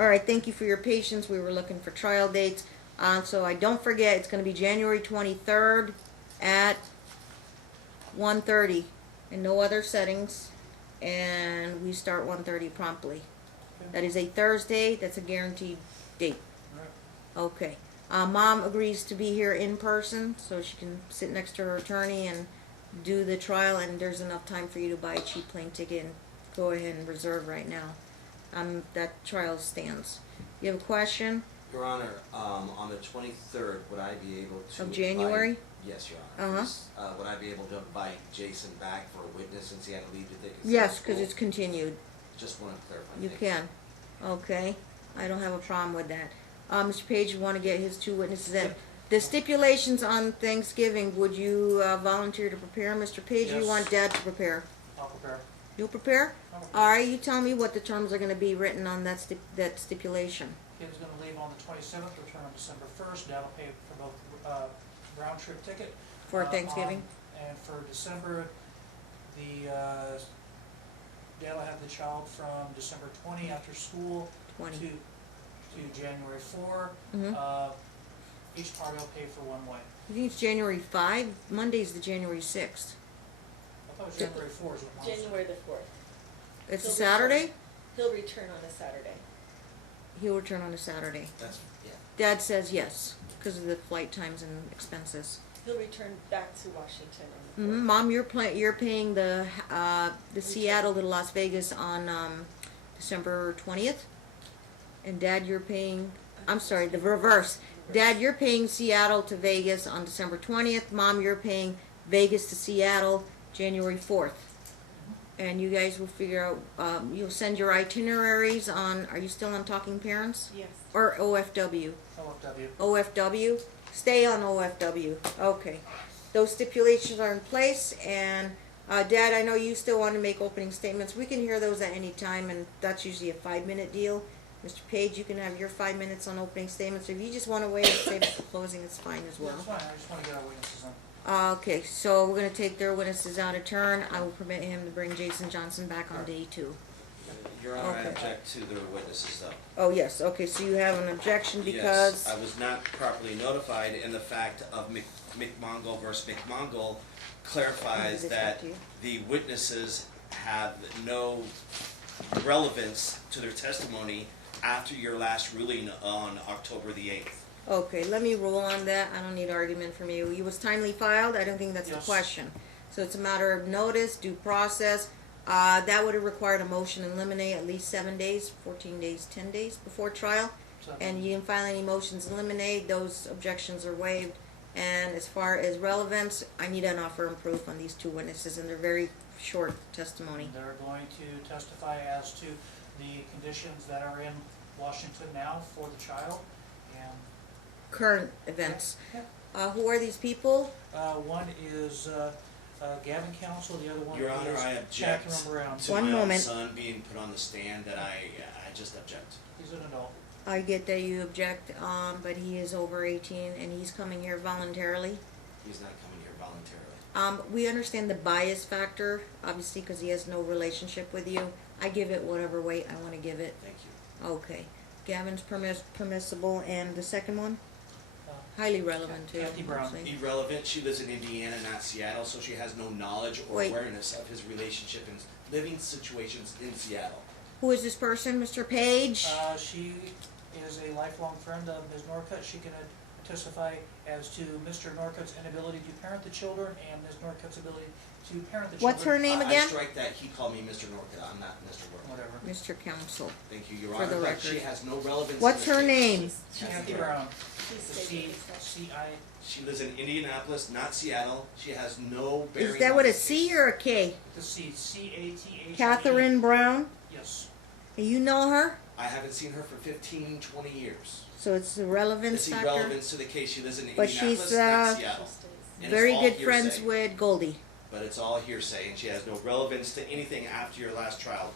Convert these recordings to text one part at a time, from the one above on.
All right, thank you for your patience. We were looking for trial dates. So I don't forget, it's going to be January 23rd at 1:30 and no other settings. And we start 1:30 promptly. That is a Thursday. That's a guaranteed date. Okay. Mom agrees to be here in person so she can sit next to her attorney and do the trial, and there's enough time for you to buy a cheap plane ticket and go ahead and reserve right now. That trial stands. You have a question? Your Honor, on the 23rd, would I be able to... Of January? Yes, Your Honor. Uh-huh. Would I be able to invite Jason back for a witness since he had to leave to take his son Yes, to because school? it's continued. Just wanted to clarify. You Thank can. Okay. I don't have a problem with that. Mr. Page, you want to get his two witnesses in. The stipulations on Thanksgiving, would you volunteer to prepare, Mr. Page? Or you Yes. want Dad to prepare? I'll prepare. You'll prepare? I'll prepare. All right, you tell me what the terms are going to be written on that stipulation. Kid's gonna leave on the 27th, return on December 1st. Dad will pay for both round trip ticket. For Thanksgiving? And for December, Dad will have the child from December 20 after school 20. to January 4. Mhm. Each party will pay for one way. You think it's January 5? Monday's the January 6th. I thought it was January 4 is what Mom said. January the 4th. It's a He'll Saturday? He'll return on a Saturday. He'll return on a Saturday. That's, yeah. Dad says yes, because of the flight times and expenses. He'll return back to Washington on the 4th. Mom, you're paying the Seattle to Las Vegas on December 20th, and Dad, you're paying. I'm sorry, the reverse. Dad, you're paying Seattle to Vegas on December 20th. Mom, you're paying Vegas to Seattle January 4th. And you guys will figure out. You'll send your itineraries on. Are you still on Talking Parents? Yes. Or OFW? OFW. OFW? Stay on OFW. Okay. Those stipulations are in place, and Dad, I know you still want to make opening statements. We can hear those at any time, and that's usually a 5-minute deal. Mr. Page, you can have your 5 minutes on opening statements. If you just want to wait and save it for closing, it's fine as well. That's fine, I just want to get our witnesses on. Okay, so we're going to take their witnesses out of turn. I will permit him to bring Jason Johnson back on day 2. Your Honor, I Okay. object to the witnesses though. Oh, yes. Okay, so you have an objection because... Yes, I was not properly notified, and the fact of McMongle versus McMongle clarifies that the witnesses have no relevance to their testimony after your last ruling on October the 8th. Okay, let me rule on that. I don't need argument from you. You was timely filed. I don't think that's Yes. the question. So it's a matter of notice, due process. That would have required a motion to eliminate at least 7 days, 14 days, 10 days before trial. So, And you didn't file any motions to eliminate. Those objections are waived. And as far as relevance, I need an offer of proof on these two witnesses and their very short testimony. they're going to testify as to the conditions that are in Washington now for the child. And Current events. Yeah. Who are these people? one is Gavin Council, the other one Your Honor, is I object Catherine Brown. to One my own moment. son being put on the stand, that I just object. He's an adult. I get that you object, but he is over 18 and he's coming here voluntarily. He's not coming here voluntarily. We understand the bias factor, obviously, because he has no relationship with you. I give it whatever weight I want to give it. Thank you. Okay. Gavin's permissible, and the second one? Uh, Highly relevant, too. Kathy Brown. obviously. Irrelevant. She lives in Indiana, not Seattle, so she has no knowledge or Wait. awareness of his relationship and living situations in Seattle. Who is this person, Mr. Page? She is a lifelong friend of Ms. Norcutt. She can testify as to Mr. Norcutt's inability to parent the children and Ms. Norcutt's ability to parent the children. What's her name I again? strike that. He called me Mr. Norcutt. I'm not Mr. Norcutt. Whatever. Mr. Counsel. Thank you, Your For Honor. the but record. she has no relevance. What's in her this case. name? Kathy Brown. Please The state your name. C-I. She lives in Indianapolis, not Seattle. She has no bearing. Is that on with a this C case. or a K? The C. C-A-T-H. Catherine Brown? Yes. You know her? I haven't seen her for 15, 20 years. So it's a relevance It's factor? irrelevance to the case. She lives in But Indianapolis, she's, not Seattle. And it's Very all good hearsay. friends with Goldie. But it's all hearsay, and she has no relevance to anything after your last trial.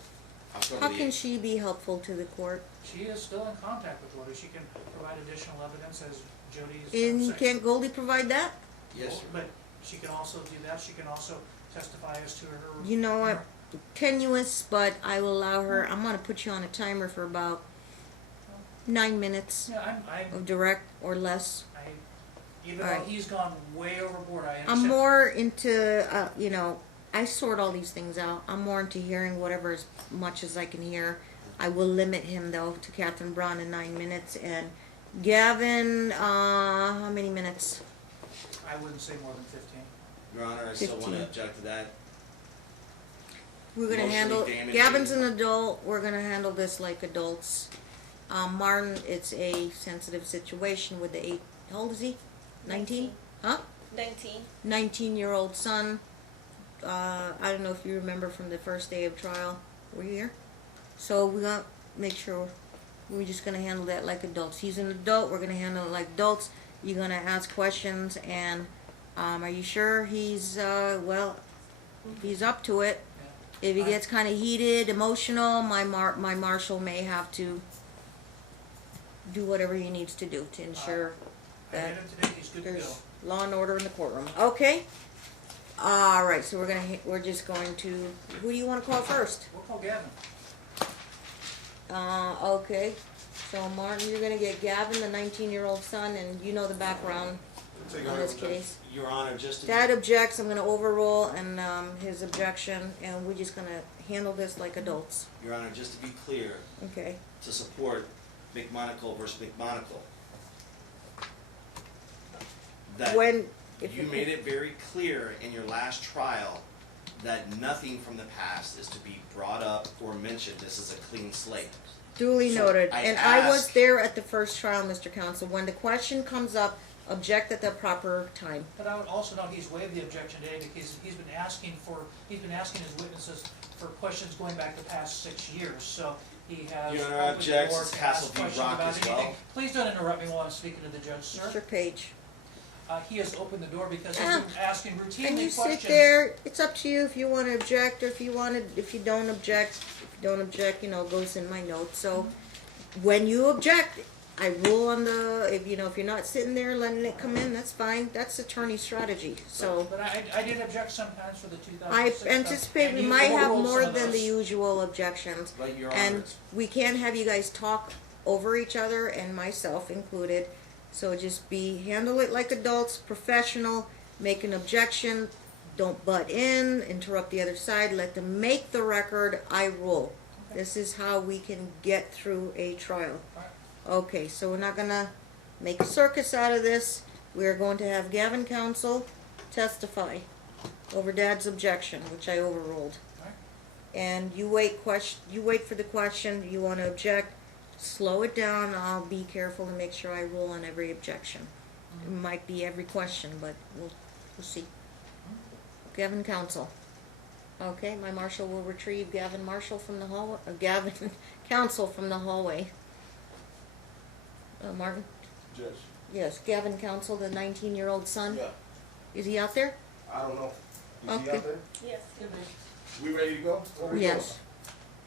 October How the can 8th. she be helpful to the court? She is still in contact with Jody. She can provide additional evidence as Jody's. And can't Goldie provide that? Yes, sir. But she can also do that. She can also testify as to her. You know what? Tenuous, but I will allow her. I'm going to put you on a timer for about 9 minutes Yeah, of direct or less. even All though right. he's gone way overboard, I understand. I'm more into, I sort all these things out. I'm more into hearing whatever as much as I can hear. I will limit him though to Catherine Braun in 9 minutes, and Gavin, how many minutes? I wouldn't say more than 15. Your Honor, I still want 15. to object to that. We're gonna Emotionally handle, damaging. Gavin's an adult, we're gonna handle this like adults. Martin, it's a sensitive situation with the how old is he? 19? Huh? 19. 19-year-old son. I don't know if you remember from the first day of trial. Were you here? So we're gonna make sure we're just gonna handle that like adults. He's an adult, we're gonna handle it like adults. You're gonna ask questions, and are you sure he's well, he's up to it? If he gets kind of heated, emotional, my marshal may have to do whatever he needs to do to ensure I that met him today, he's good to go. there's law and order in the courtroom. Okay. All right. So we're just going to. Who do you want to call first? We'll call Gavin. Okay. So Martin, you're gonna get Gavin, the 19-year-old son, and you know the background on this case. Your Honor, just to Dad objects. I'm gonna overrule and his objection, and we're just gonna handle this like adults. Your Honor, just to be clear, Okay. to support McMonagle versus McMonagle, that When you made it very clear in your last trial that nothing from the past is to be brought up or mentioned. This is a clean slate. Duly So noted. I And I was ask- there at the first trial, Mr. Counsel. When the question comes up, object at the proper time. But I would also note he's waived the objection today because he's been asking his witnesses for questions going back the past 6 years, so he has. Your Honor, opened the objects, door it's to Castle ask v. questions Rock about as well. anything. Please don't interrupt me while I'm speaking to the judge, sir. Mr. Page. He has opened the door because he's been asking routinely And you questions. sit there, it's up to you if you want to object or if you don't object. If you don't object, it goes in my notes. So when you object, I rule on if you're not sitting there letting it come in, that's fine. That's attorney strategy. So But I did object sometimes for the 2006 I stuff, anticipate and we you might have overruled more some of than the those. usual objections. But Your Honor, And we can't have you guys talk over each other, and myself included. So just handle it like adults, professional, make an objection, don't butt in, interrupt the other side, let them make the record, I rule. Okay. This is how we can get through a trial. Alright. Okay, so we're not gonna make a circus out of this. We're going to have Gavin counsel testify over Dad's objection, which I overruled. Alright. And you wait for the question, you want to object, slow it down, I'll be careful and make sure I rule on every objection. It might be every question, but we'll see. Gavin counsel. Okay, my marshal will retrieve Gavin Marshall from the hallway, Gavin counsel from the hallway. Martin? Judge. Yes, Gavin counsel, the 19-year-old son. Yeah. Is he out there? I don't know. Is Okay. he out there? Yes. We ready to go? Where we Yes.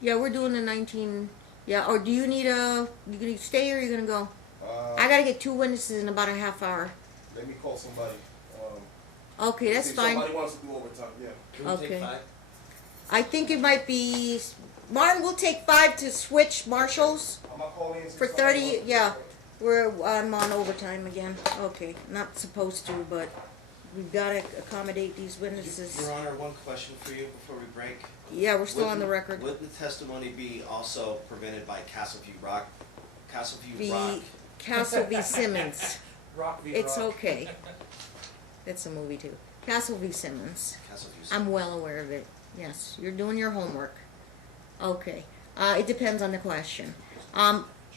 Yeah, we're doing the 19. Yeah, or do you need you gonna stay or are you gonna go? going? I gotta get 2 witnesses in about a half hour. Let me call somebody. Okay, that's if fine. Somebody wants to do overtime. Yeah. can we Okay. take 5? I think it might be Martin. We'll take 5 to switch marshals I'm gonna call in and see for if somebody 30. wants to do Yeah, overtime. I'm on overtime again. Okay, not supposed to, but we've gotta accommodate these witnesses. Your Honor, one question for you before we break. Yeah, we're still on the Wouldn't- record. Would the testimony be also prevented by Castleview Rock? Castleview The Rock. Castle v. Simmons. Rock v. It's Rock. okay. It's a movie too. Castle v. Simmons. Castleview. I'm well aware of it. Yes, you're doing your homework. Okay. It depends on the question.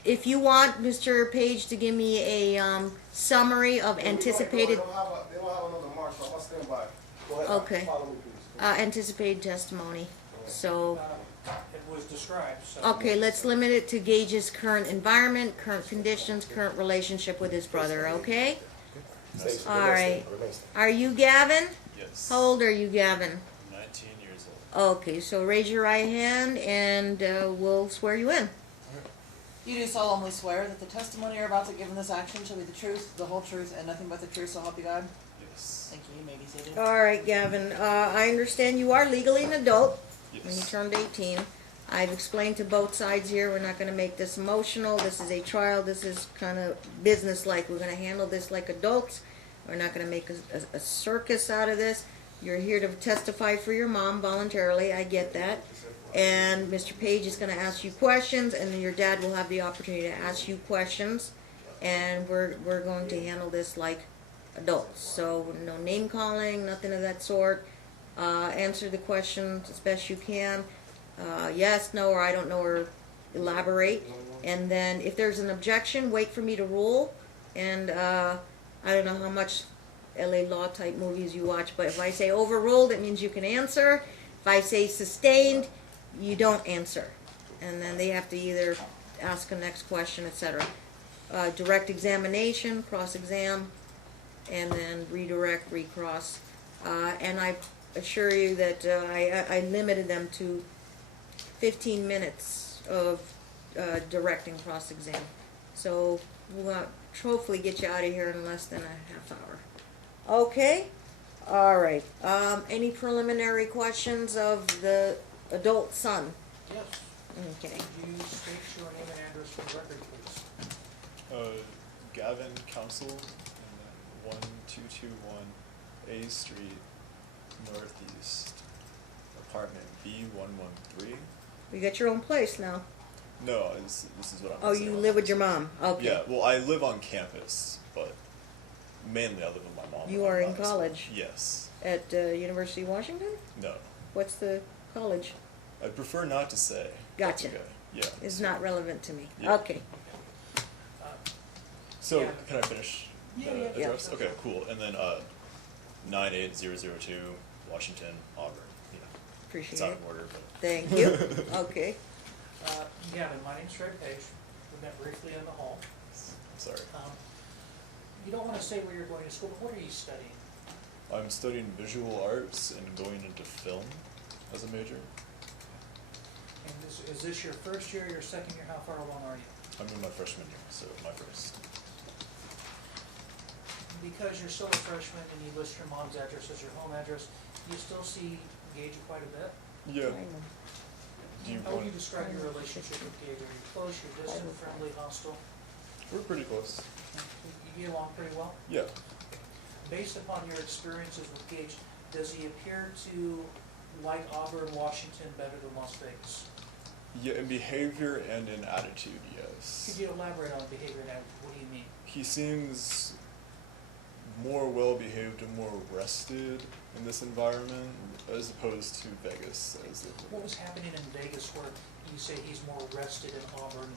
If you want Mr. Page to give me a summary of anticipated They don't have another marshal. I'm gonna stand by. Go ahead. Okay. Follow me, please. anticipated testimony. So, It was described, so. okay, let's limit it to Gage's current environment, current conditions, current relationship with his brother. Okay. Stay- All remain right. stand- remain stand. Are you Gavin? Yes. How old are you, Gavin? 19 years old. Okay, so raise your right hand and we'll swear you in. You do solemnly swear that the testimony you're about to give in this action shall be the truth, the whole truth, and nothing but the truth, so help you God? Yes. Thank you. You may be seated. All right, Gavin. I understand you are legally an adult when you Yes. turned 18. I've explained to both sides here, we're not gonna make this emotional, this is a trial, this is kinda business-like, we're gonna handle this like adults, we're not gonna make a circus out of this. You're here to testify for your mom voluntarily, I get that. And Mr. Page is gonna ask you questions, and then your dad will have the opportunity to ask you questions. And we're going to handle this like adults, so no name calling, nothing of that sort. Answer the questions as best you can. Yes, no, or I don't know, or elaborate. And then if there's an objection, wait for me to rule. And I don't know how much LA Law type movies you watch, but if I say overruled, it means you can answer. If I say sustained, you don't answer. And then they have to either ask a next question, etc. Direct examination, cross-exam, and then redirect, recross. And I assure you that I limited them to 15 minutes of direct and cross-exam. So we'll hopefully get you out of here in less than a half hour. Okay? All right. Any preliminary questions of the adult son? Yes. Okay. Could you state your name and address for the record, please? Gavin Council, and then 1221 A Street, Northeast, apartment B113. You got your own place now. No, this is what I'm. Oh, you live with your mom. Okay. Yeah, well, I live on campus, but mainly I live with my mom. You are in college? Yes. At University of Washington? No. What's the college? I'd prefer not to say. Gotcha. Okay. Yeah. It's not relevant to me. Yeah. Okay. So, Yeah. can I finish the Yeah, yeah. address? Yeah. Okay, cool. And then 98002 Washington, Auburn. You know, Appreciate it's out it. of order, but. Thank you. Okay. Gavin, my name's Fred Page. We met briefly in the hall. Sorry. You don't want to say where you're going to school, but what are you studying? I'm studying visual arts and going into film as a major. And is this your first year, your second year? How far along are you? I'm in my freshman year, so my first. Because you're still a freshman and you list your mom's address as your home address, you still see Gage quite a bit? Yeah. Do you How would want? you describe your relationship with Gage? Are you close, you're distant, friendly, hostile? We're pretty close. You get along pretty well? Yeah. Based upon your experiences with Gage, does he appear to like Auburn, Washington better than Las Vegas? Yeah, in behavior and in attitude, Could yes. you elaborate on behavior and attitude? What do you mean? He seems more well behaved and more rested in this environment as opposed to Vegas. What was happening in Vegas where you say he's more rested in Auburn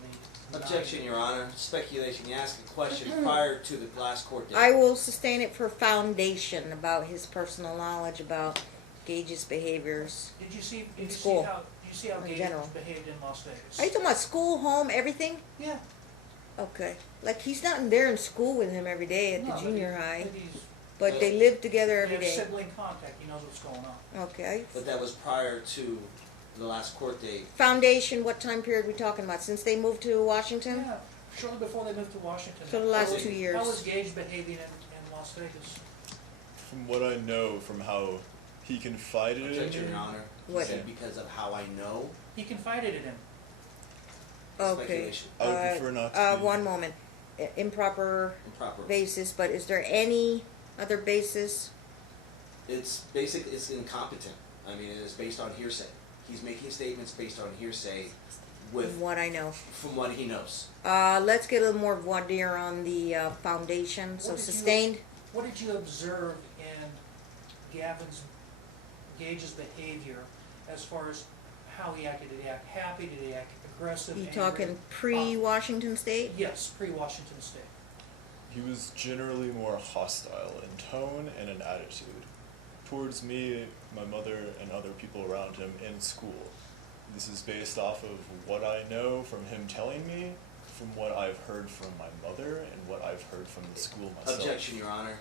than Objection, Your Honor. Speculation. You asked a question prior to the last court date. I will sustain it for foundation about his personal knowledge about Gage's behaviors. Did you see In school, how in Gage general. behaved in Las Vegas? Are you talking about school, home, everything? Yeah. Okay. Like he's not there in school with him every day at No, the but junior he- high, but he's- but they live together they every have day. sibling contact, he knows what's going on. Okay. But that was prior to the last court date. Foundation, what time period we talking about? Since they moved to Washington? Yeah, shortly before they moved to Washington. So the last How was- 2 years. How was Gage behaving in Las Vegas? From what I know, from how he confided in Objection, me. Your Honor. He What? said because of how I know. He confided in him. Okay. Speculation. I would prefer not to be- One moment. Improper Improper. basis, but is there any other basis? It's incompetent. I mean, it is based on hearsay. He's making statements based on hearsay with From what I know. from what he knows. Let's get a little more voir dire on the foundation. So What did you- sustained. What did you observe in Gage's behavior as far as how he acted? Did he act happy? Did he act aggressive? You angry? talking pre-Washington State? Yes, pre-Washington State. He was generally more hostile in tone and in attitude towards me, my mother, and other people around him in school. This is based off of what I know from him telling me, from what I've heard from my mother, and what I've heard from the school myself. Objection, Your Honor.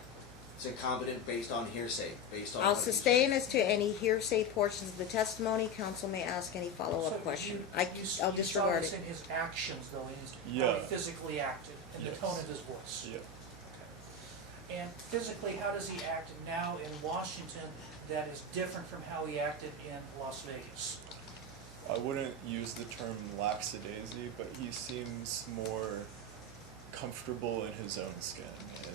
It's incompetent based on hearsay. Based on. I'll what he sustain said. as to any hearsay portions of the testimony. Counsel may ask any So follow-up question. I'll I'll disregard You saw it. this in his actions, though, in his, Yeah. how he physically acted, and Yes. the tone of his voice. Yeah. And physically, how does he act now in Washington that is different from how he acted in Las Vegas? I wouldn't use the term lackadaisy, but he seems more comfortable in his own skin and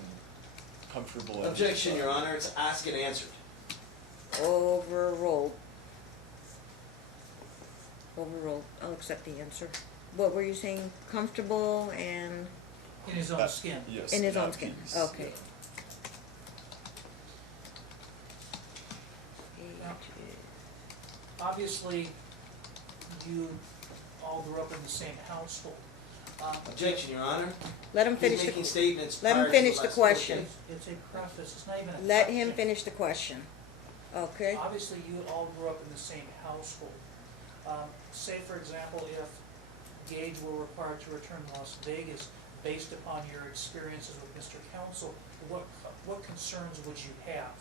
comfortable in Objection, his Your Honor, it's asked and answered. Overruled. Overruled. I'll accept the answer. What were you saying? Comfortable and In his own skin. Yes, in his own at skin. peace, Okay. Obviously, you all grew up in the same household. Objection, Your Honor. Let him He's finish making the. statements Let him prior to finish the last question. meeting. It's a preface, it's not even a Let him question. finish the question. Okay. Obviously, you all grew up in the same household. Say, for example, if Gage were required to return to Las Vegas based upon your experiences with Mr. Counsel, what concerns would you have?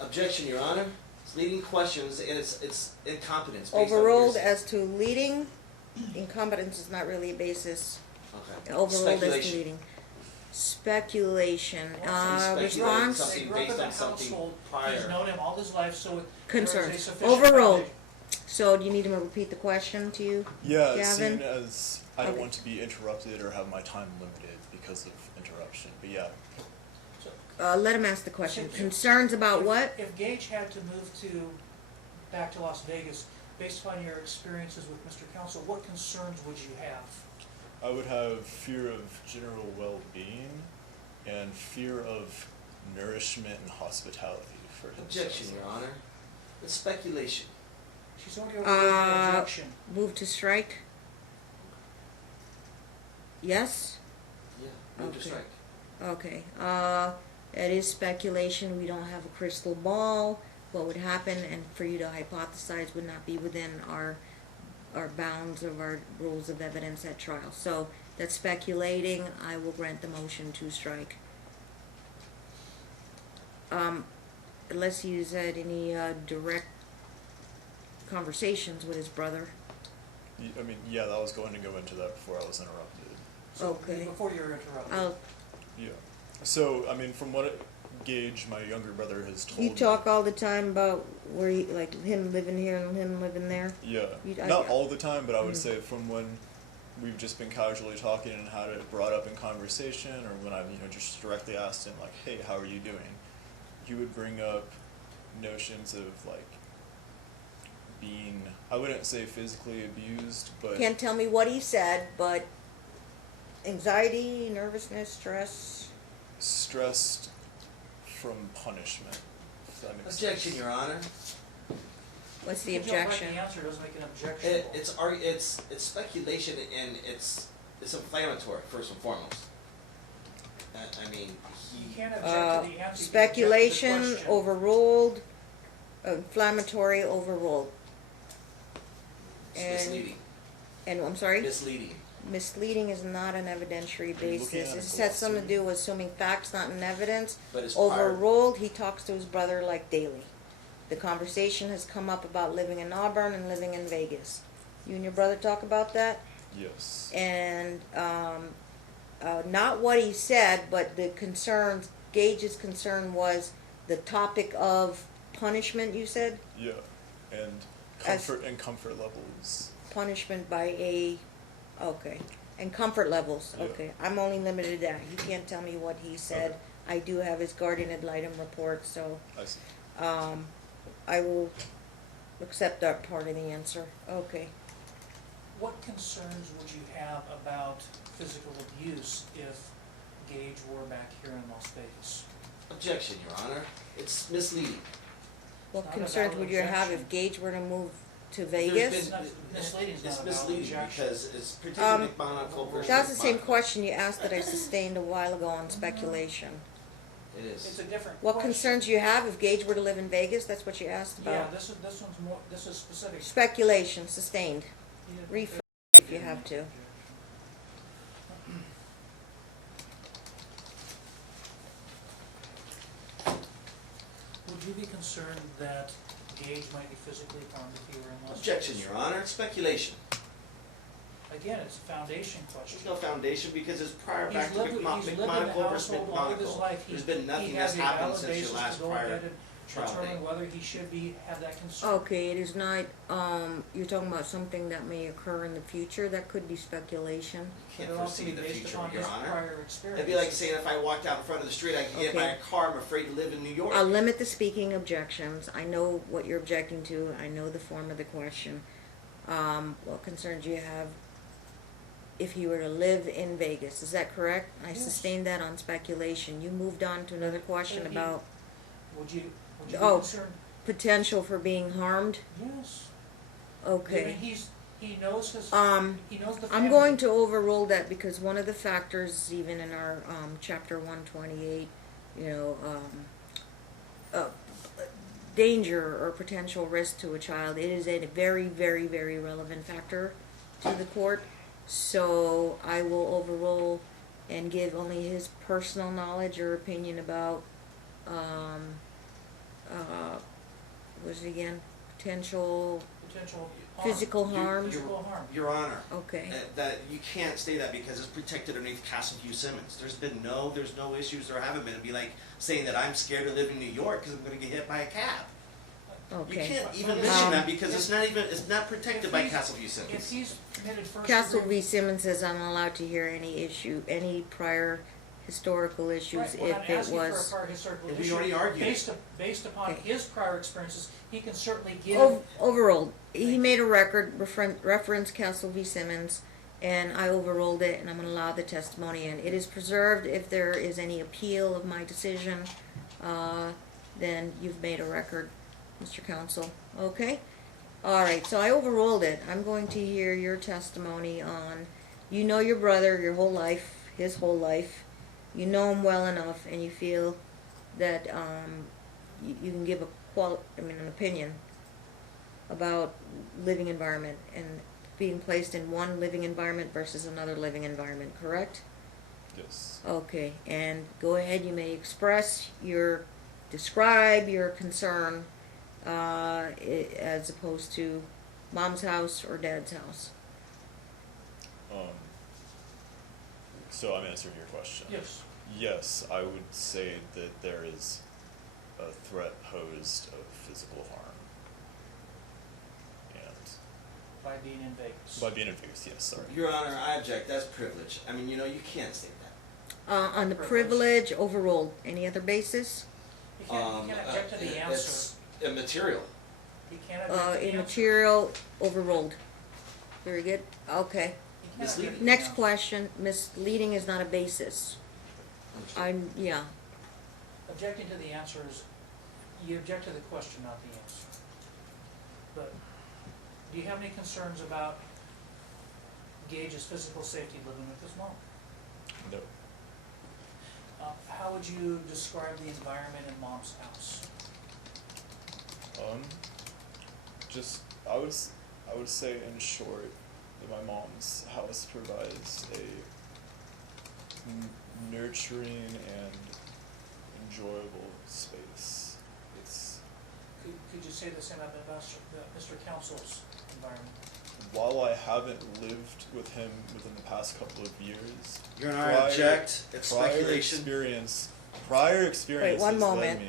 Objection, Your Honor. It's leading questions and it's incompetence. based on Overruled hearsay. as to leading. Incompetence is not really a basis. Okay. Overruled as to Speculation. leading. Speculation. Speculating Response. something They grew up based in a on something household, prior. he's known him all his life, so there is a Concerns. sufficient Overruled. foundation. So do you need him to repeat the question to you? Yeah, Gavin? seeing as I don't Okay. want to be interrupted or have my time limited because of interruption. But yeah, Let him ask the question. If- Concerns about If- what? If Gage had to move back to Las Vegas, based upon your experiences with Mr. Counsel, what concerns would you have? I would have fear of general well-being and fear of nourishment and hospitality for him. Objection, Your Honor. It's speculation. She's already overruled your Uh, objection. Move to strike? Yes? Yeah, move to Okay. strike. Okay. That is speculation. We don't have a crystal ball. What would happen, and for you to hypothesize, would not be within our bounds of our rules of evidence at trial. So that's speculating. I will grant the motion to strike. Unless he's had any direct conversations with his brother. I mean, yeah, I was going to go into that before I was interrupted. So, okay. Before you were interrupted. I'll, Yeah. So, I mean, from what Gage, my younger brother, has told you me. talk all the time about where he, like him living here and him living there. Yeah. You- Not all the time, but I would Mm. say from when we've just been casually talking and had it brought up in conversation, or when I've, just directly asked him, like, hey, how are you doing? He would bring up notions of, like, being, I wouldn't say physically abused, but Can't tell me what he said, but anxiety, nervousness, stress. stressed from punishment. If that makes Objection, sense. Your Honor. What's the You jump right objection? in the answer doesn't make an objection. It's speculation and it's inflammatory first and foremost. I mean, You he can't object to the answer. you can object to the Speculation, question. overruled, inflammatory, overruled. it's And- misleading. And I'm sorry? Misleading. Misleading is not an evidentiary Are you looking basis. at a This has something to glossary? do with assuming facts, not in evidence. But it's prior. Overruled, he talks to his brother like daily. The conversation has come up about living in Auburn and living in Vegas. You and your brother talk about that? Yes. And not what he said, but the concerns, Gage's concern was the topic of punishment, you said? Yeah. And As- comfort levels. Punishment by okay. And comfort levels, Yeah. okay. I'm only limited to that. You can't tell me what he said. Okay. I do have his guardian ad litem report, so I see. I will accept that part of the answer. Okay. What concerns would you have about physical abuse if Gage were back here in Las Vegas? Objection, Your Honor. It's misleading. What Not a concerns valid would you have objection. if Gage were to move to There's Vegas? It's not- misleading is It's not a valid misleading objection. because it's particularly Um, McMonagle versus That's the same McMonagle. question you asked that I sustained a while ago on speculation. It is. It's a different What question. concerns you have if Gage were to live in Vegas? That's what you asked Yeah, about. this one's more, this is specific. Speculation, sustained. Yeah. Rephrase if you have to. Would you be concerned that Gage might be physically harmed if he were in Las Vegas? Objection, Your Honor. It's speculation. Again, it's a foundation question. There's no foundation because it's prior He's back to lived in the McMonagle versus household all of his McMonagle. life. There's been nothing He has that's a happened valid since your basis last to go prior. ahead and trial date. determine whether he should have that concern. Okay, it is not, you're talking about something that may occur in the future, that could be speculation. Can't It'll also foresee be the based future, upon Your his Honor. prior experience. It'd be like saying if I walked out in front of the street, I could get hit by Okay. a car, I'm afraid to live in New York. I'll limit the speaking objections. I know what you're objecting to. I know the form of the question. What concerns do you have if you were to live in Vegas? Is that correct? I Yes. sustained that on speculation. You moved on to another question If he- about Would you be Oh. concerned? potential for being harmed. Yes. I mean, Okay. he knows his, he knows the family. I'm going to overrule that because one of the factors, even in our chapter 128, danger or potential risk to a child, it is a very, very, very relevant factor to the court. So I will overrule and give only his personal knowledge or opinion about, what was it again? Potential Potential physical You- harm. Physical harm. Your Honor, Okay. that you can't say that because it's protected underneath Castleview Simmons. There's no issues, there haven't been. It'd be like saying that I'm scared to live in New York because I'm going to get hit by a cab. Okay. You can't even Um, mention that because it's not protected if by he's- Castleview If Simmons. he's committed first Castle degree. v. Simmons says I'm allowed to hear any prior historical issues Right, we're not if it asking for a was. prior historical And we issue. already argued it. Based upon Okay. his prior experiences, he can certainly give. Overruled. He made a record, reference Castle v. Simmons, and I overruled it, and I'm going to allow the testimony in. It is preserved if there is any appeal of my decision, then you've made a record, Mr. Counsel. Okay? Alright, so I overruled it. I'm going to hear your testimony on, you know your brother your whole life, his whole life. You know him well enough, and you feel that you can give an opinion about living environment and being placed in one living environment versus another living environment, correct? Yes. Okay, and go ahead, you may describe your concern as opposed to mom's house or dad's house. So I'm answering your question. Yes. Yes, I would say that there is a threat posed of physical harm. And By being in Vegas. by being in Vegas, yes, sorry. Your Honor, I object. That's privilege. I mean, you can't state that. On the privilege, overruled. Any other basis? He can't object to the answer. It's immaterial. He can't object to the answer. Immaterial, overruled. Very good. Okay. He can't Misleading. object to the Next answer. question. Misleading is not a basis. Yeah. Objecting to the answer is, you object to the question, not the answer. But, do you have any concerns about Gage's physical safety living with his mom? No. How would you describe the environment in mom's house? Just I would say in short that my mom's house provides a nurturing and enjoyable space. It's Could you say the same about Mr. Counsel's environment? while I haven't lived with him within the past couple of years, Your Honor, I object. It's prior speculation. Prior experience one has moment.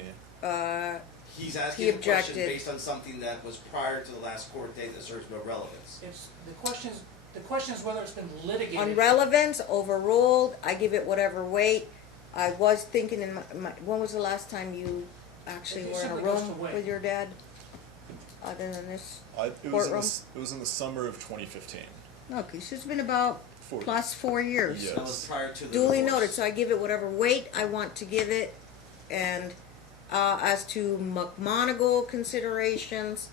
led me. He's asking He a question objected. based on something that was prior to the last court date that serves no relevance. The question is whether it's been litigated. On relevance, overruled. I give it whatever weight. I was thinking when was the last time you actually It were in a simply goes to room weight. with your dad? Other than this It courtroom? was in the summer of 2015. Okay, so it's been about 4 plus 4 years. Yeah. That was prior to the Duly divorce. noted, so I give it whatever weight I want to give it. And as to McMonigal considerations,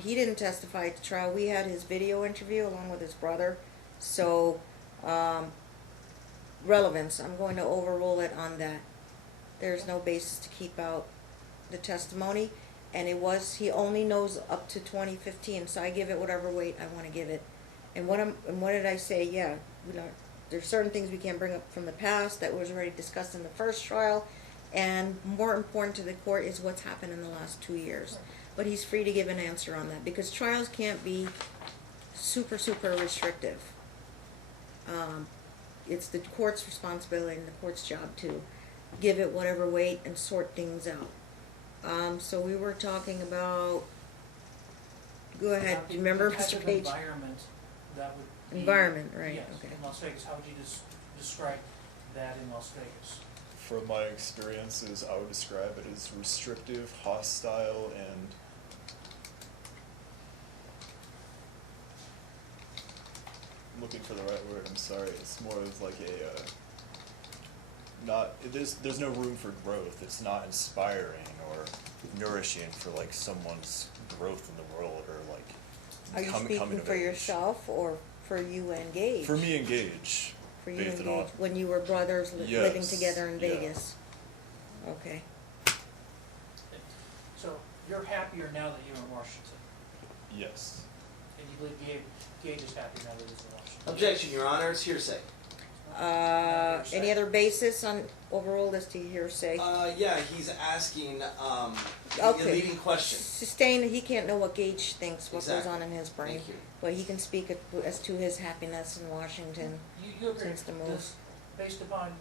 he didn't testify at the trial. We had his video interview along with his brother. So, relevance, I'm going to overrule it on that. There's no basis to keep out the testimony. And he only knows up to 2015, so I give it whatever weight I want to give it. And what did I say? Yeah, there's certain things we can't bring up from the past that was already discussed in the first trial, and more important to the court is what's happened in the last 2 years. But he's free to give an answer on that, because trials can't be super restrictive. It's the court's responsibility and the court's job to give it whatever weight and sort things out. So we were talking about, go ahead, The remember, type Mr. of Page? environment that would be. Environment, right, Yes, okay. in Las Vegas, how would you describe that in Las Vegas? From my experiences, I would describe it as restrictive, hostile, and I'm looking for the right word. I'm sorry. It's more of like a there's no room for growth. It's not inspiring or nourishing for like someone's growth in the world or like Are you coming speaking of for age. yourself or for you and Gage? For me, engage. For you based and on- Gage, when you were brothers living Yes, together in yeah. Vegas? Okay. So you're happier now that you're in Washington, Yes. and you believe Gage is happier now that he's in Washington? Objection, Your Honor, it's hearsay. Any other basis on overruled as to hearsay? Yeah, he's asking, a Okay. leading question. Sustain, he can't know what Gage thinks, what goes Exactly. on in his brain. Thank you. But he can speak as to his happiness in Washington. You agree, Since the move. based upon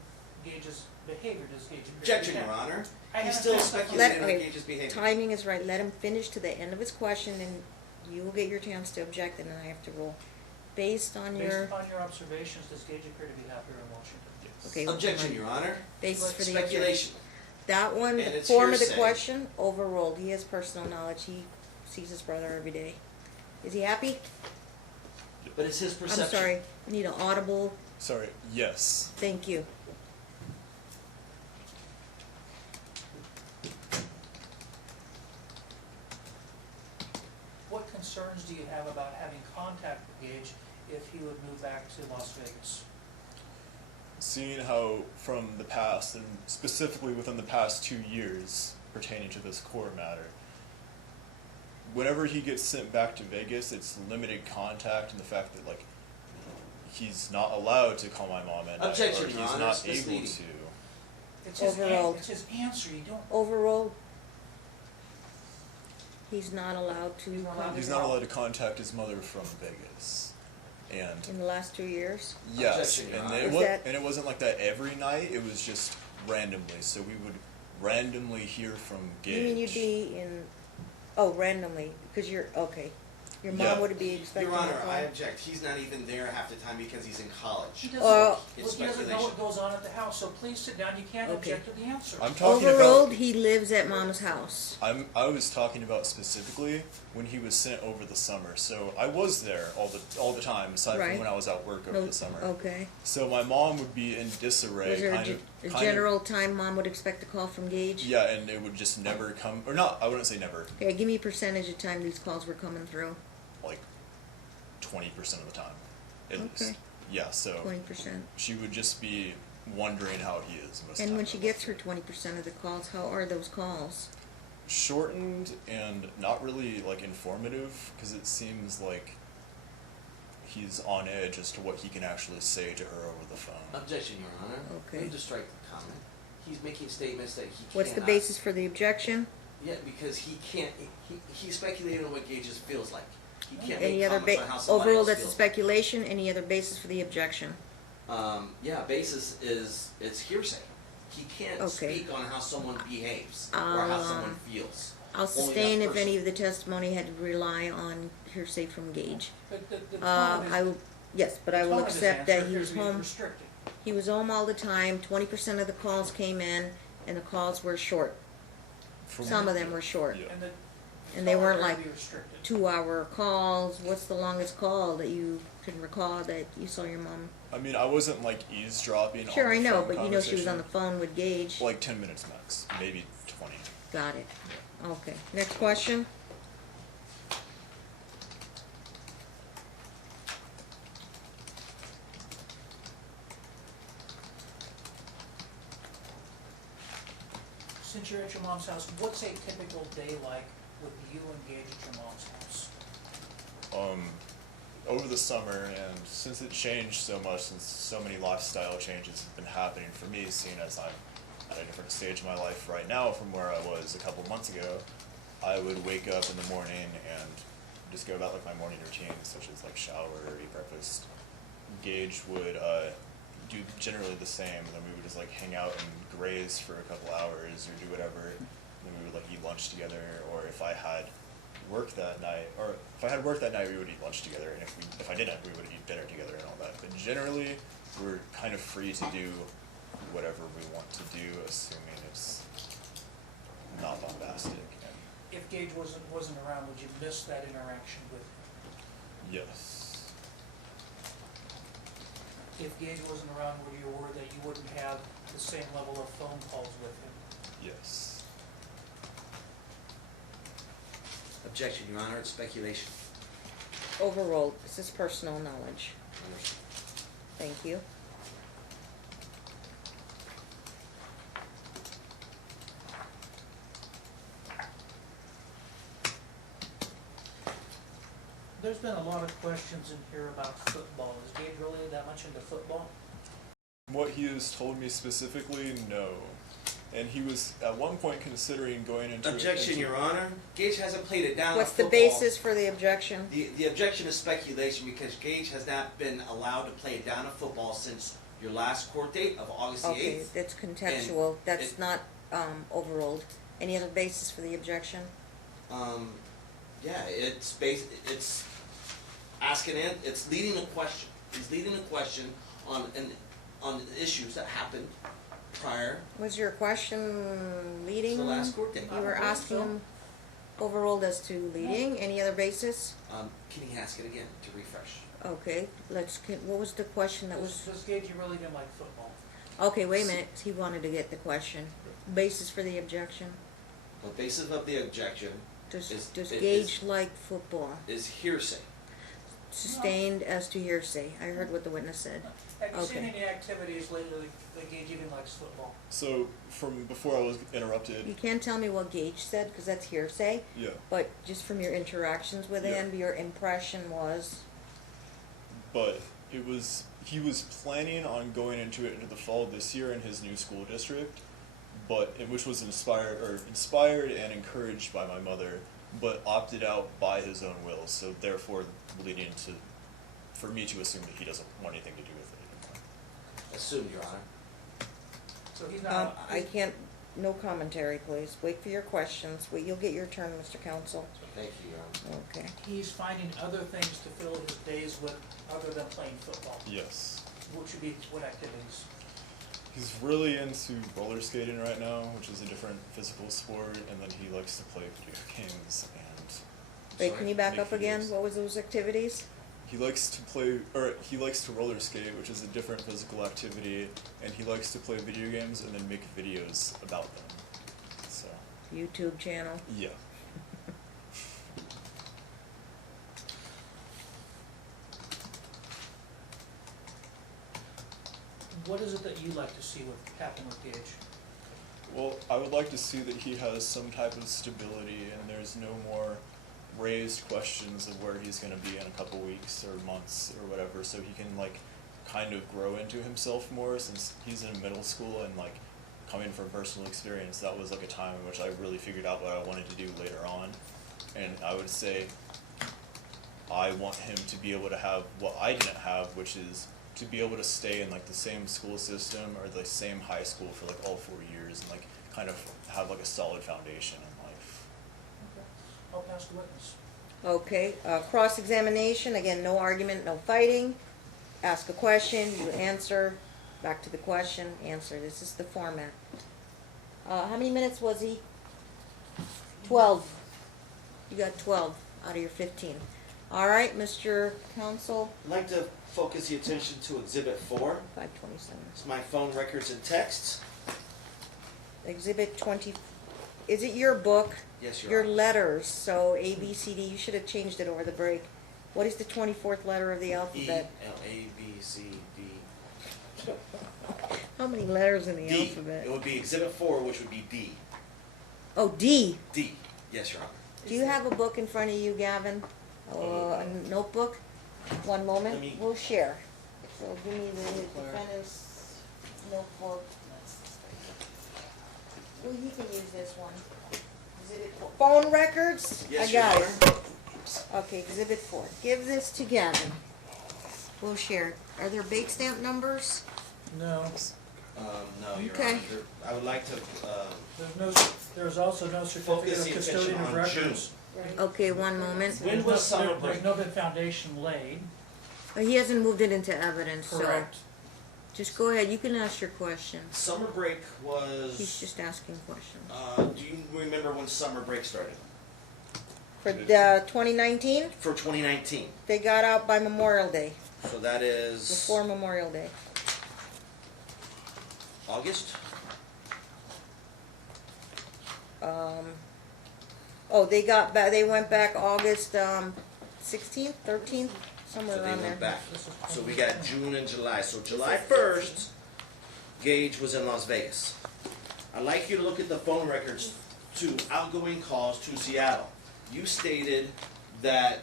Gage's behavior, does Gage appear to be Objection, Your happy? Honor. I He's haven't still finished my thought. speculating on okay, Gage's behavior. timing is right, let him finish to the end of his question and you will get your chance to object and then I have to rule. Based on Based your, upon your observations, does Gage appear to be happier in Washington? okay. Objection, Your Honor. Basis for the objection. Speculation. That one, the And it's form of the hearsay. question, overruled. He has personal knowledge. He sees his brother every day. Is he happy? But it's his perception. I'm sorry. I need an audible. Sorry. Yes. Thank you. What concerns do you have about having contact with Gage if he would move back to Las Vegas? Seeing how from the past, and specifically within the past 2 years pertaining to this core matter, whenever he gets sent back to Vegas, it's limited contact and the fact that like he's not allowed to call my mom at night, Objection, or Your he's Honor, not it's able misleading. to. It's his, Overruled. it's his answer, you don't, Overruled. He's not allowed to He's not allowed contact He's not allowed to contact his mother from Vegas, and in the last 2 years. yes, Objection, Your and Honor. it Is was, that- and it wasn't like that every night. It was just randomly. So we would randomly hear from Gage. You mean you'd be in, randomly, because you're, okay. Your mom Yeah. would be expecting Your a Honor, call? I object. He's not even there half the time because he's in college. he doesn't, Well, It's he doesn't know speculation. what goes on at the house, so please sit down, you can't Okay. object to the answer. I'm talking Overruled, about. he lives at mom's house. I was talking about specifically when he was sent over the summer. So I was there all the time, aside Right. from when I was at work over No, the summer. okay. So my mom would be in disarray, Was there kind of. a general time mom would expect a call from Gage? Yeah, and it would just never come, or not. I wouldn't say never. Okay, give me a percentage of time these calls were coming through. Like 20% of the time, at least. Okay. Yeah. So 20%. she would just be wondering how he is most of the And time. when she gets her 20% of the calls, how are those calls? Shortened and not really like informative, because it seems like he's on edge as to what he can actually say to her over the phone. Objection, Your Honor. Okay. Move to strike the comment. He's making statements that he cannot. What's the basis for the objection? Yeah, because he can't. He's speculating on what Gage's feels like. He can't Any make other comments on how somebody overruled, else that's a feels. speculation. Any other basis for the objection? Yeah, basis is it's hearsay. He can't Okay. speak on how someone behaves or how someone feels. I'll Only that sustain if person. any of the testimony had to rely on hearsay from Gage. But the tone of I his, will, yes, but I the will tone of his accept that answer he was appears to be home. restricted. He was home all the time. 20% of the calls came in, and the calls were short. From Some of them were short. Yeah. And the And they tone weren't appears like to be restricted. 2-hour calls. What's the longest call that you can recall that you saw your mom? I mean, I wasn't like eavesdropping. Sure, on I the know, phone but you know she was on the conversation. phone with Gage. Like 10 minutes max, maybe 20. Got it. Okay. Next question. Since you're at your mom's house, what's a typical day like with you and Gage at your mom's house? Over the summer, and since it changed so much, since so many lifestyle changes have been happening for me, seeing as I'm at a different stage of my life right now from where I was a couple months ago, I would wake up in the morning and just go about like my morning routine, such as like shower, eat breakfast. Gage would do generally the same, and then we would just like hang out and graze for a couple hours or do whatever. then we would like eat lunch together, or if I had work that night, we would eat lunch together, and if I didn't, we would eat dinner together and all that. But generally, we're kind of free to do whatever we want to do, assuming it's not bombastic. And If Gage wasn't around, would you miss that interaction with him? yes, If Gage wasn't around, were you worried that you wouldn't have the same level of phone calls with him? yes. Objection, Your Honor, it's speculation. Overruled. This is personal knowledge. Thank you. There's been a lot of questions in here about football. Is Gage really that much into football? What he has told me specifically, no. And he was at one point considering going into Objection, Your Honor. Gage hasn't played it down. What's on the football. basis for the objection? The objection is speculation because Gage has not been allowed to play it down of football since your last court date of August the 8th. Okay, that's contextual. That's it- not overruled. Any other basis for the objection? Yeah, it's asking it. It's leading a question. He's leading a question on issues that happened prior Was your question leading? to the last court date. You were asking him overruled as to leading. Any other basis? Can he ask it again to refresh? Okay, what was the question that was? Does Gage really didn't like football? Okay, wait a minute. He wanted to get the question. Basis for the objection? The basis of the objection Does is Gage like football? is hearsay. Sustained as to hearsay. I heard what the witness said. Have you seen Okay. any activities lately that Gage even likes football? So from before I was interrupted. You can't tell me what Gage said because that's hearsay, Yeah. but just from your interactions with Yeah. him, your impression was. But he was planning on going into the fall this year in his new school district, which was inspired and encouraged by my mother, but opted out by his own will. So therefore, leading for me to assume that he doesn't want anything to do with it anymore. Assumed, Your Honor. So he's not. I can't. No commentary, please. Wait for your questions. Wait, you'll get your turn, Mr. Counsel. Thank you, Your Honor. Okay. He's finding other things to fill his days with other than playing football. Yes. Which would be what activities? He's really into roller skating right now, which is a different physical sport, and then he likes to play video games and Wait, Sorry, can you back make up again? videos. What was those activities? He likes to roller skate, which is a different physical activity, and he likes to play video games and then make videos about them. So, YouTube channel. yeah. What is it that you like to see what happen with Gage? Well, I would like to see that he has some type of stability and there's no more raised questions of where he's going to be in a couple weeks or months or whatever, so he can kind of grow into himself more, since he's in middle school and coming from personal experience, that was a time in which I really figured out what I wanted to do later on. And I would say I want him to be able to have what I didn't have, which is to be able to stay in the same school system or the same high school for all 4 years and kind of have a solid foundation in life. Okay. I'll pass the witness. Okay. Cross-examination. Again, no argument, no fighting. Ask a question, you answer. Back to the question, answer. This is the format. How many minutes was he? 12. You got 12 out of your 15. All right, Mr. Counsel. I'd like to focus the attention to Exhibit 4. 527. It's my phone records and texts. Exhibit 20. Is it your book? Yes, Your Your Honor. letters. So A, B, C, D. You should have changed it over the break. What is the 24th letter of the E, alphabet? L, A, B, C, D. How many letters in the D. alphabet? It would be Exhibit 4, which would be D. Oh, D. D. Yes, Your Honor. Do you have a book in front of you, Gavin? A notebook? One moment. Let me- We'll share. So give me the defendant's notebook. Well, you can use this one. Exhibit 4. Phone records? Yes, I Your got Honor. it. Okay, Exhibit 4. Give this to Gavin. We'll share it. Are there bake stamp numbers? No, No, Your Okay. Honor. I would like to, there's no There's also no certificate Focusing of custodian of attention on records. Okay, one moment. When was summer break? There's no been foundation laid. He hasn't moved it into evidence, so Correct. just go ahead. You can ask your question. Summer break was. He's just asking questions. Do you remember when summer break started? For the 2019, For 2019. they got out by Memorial Day, So that is before Memorial Day. August. Oh, they got back. They went back August 16th, 13th, somewhere So they around there. went back. So we got June and July. So July 1st, Gage was in Las Vegas. I'd like you to look at the phone records to outgoing calls to Seattle. You stated that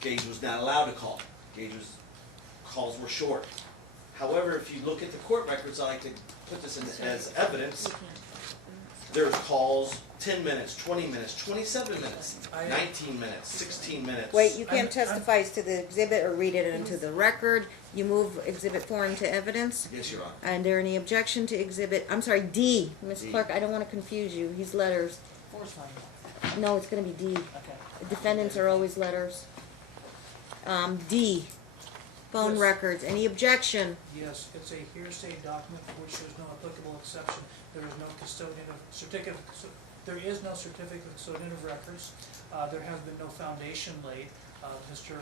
Gage was not allowed to call. Gage's calls were short. However, if you look at the court records, I like to put this in as evidence. There's calls 10 minutes, 20 minutes, 27 minutes, 19 minutes, 16 minutes. Wait, you can't I'm- testify to the exhibit or read it into the record. You move Exhibit 4 into evidence. Yes, Your Honor. And there any objection to Exhibit? I'm sorry, D. Ms. D. Clerk, I don't want to confuse you. He's letters. Four's fine. No, it's going to be D. Okay. Defendants are always letters. D. Phone Yes. records. Any objection? Yes, it's a hearsay document for which there's no applicable exception. There is no custodian of certificate, there is no certificate of custodian of records. There has been no foundation laid. Mr.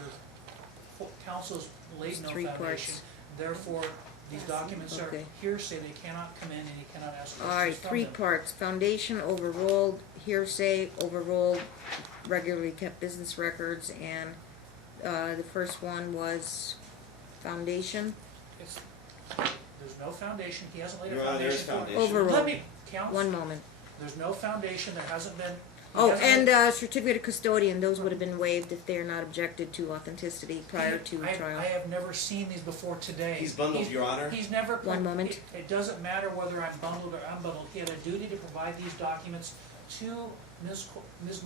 Counsel's laid no Three foundation. parts. Therefore, these documents are Okay. hearsay. They cannot come in and you cannot ask All right, questions from three them. parts. Foundation overruled, hearsay overruled, regularly kept business records, and the first one was foundation. It's- There's no foundation. He hasn't laid a Your Honor, there's foundation for it. foundation. Overruled. Let me count. One moment. There's no foundation. There hasn't been. he Oh, hasn't and certificate of custodian, those would have been waived if they are not objected to authenticity prior to trial. I have never seen these before today. He's bundled, Your Honor. He's never. One moment. It doesn't matter whether I'm bundled or unbundled. He had a duty to provide these documents to Ms.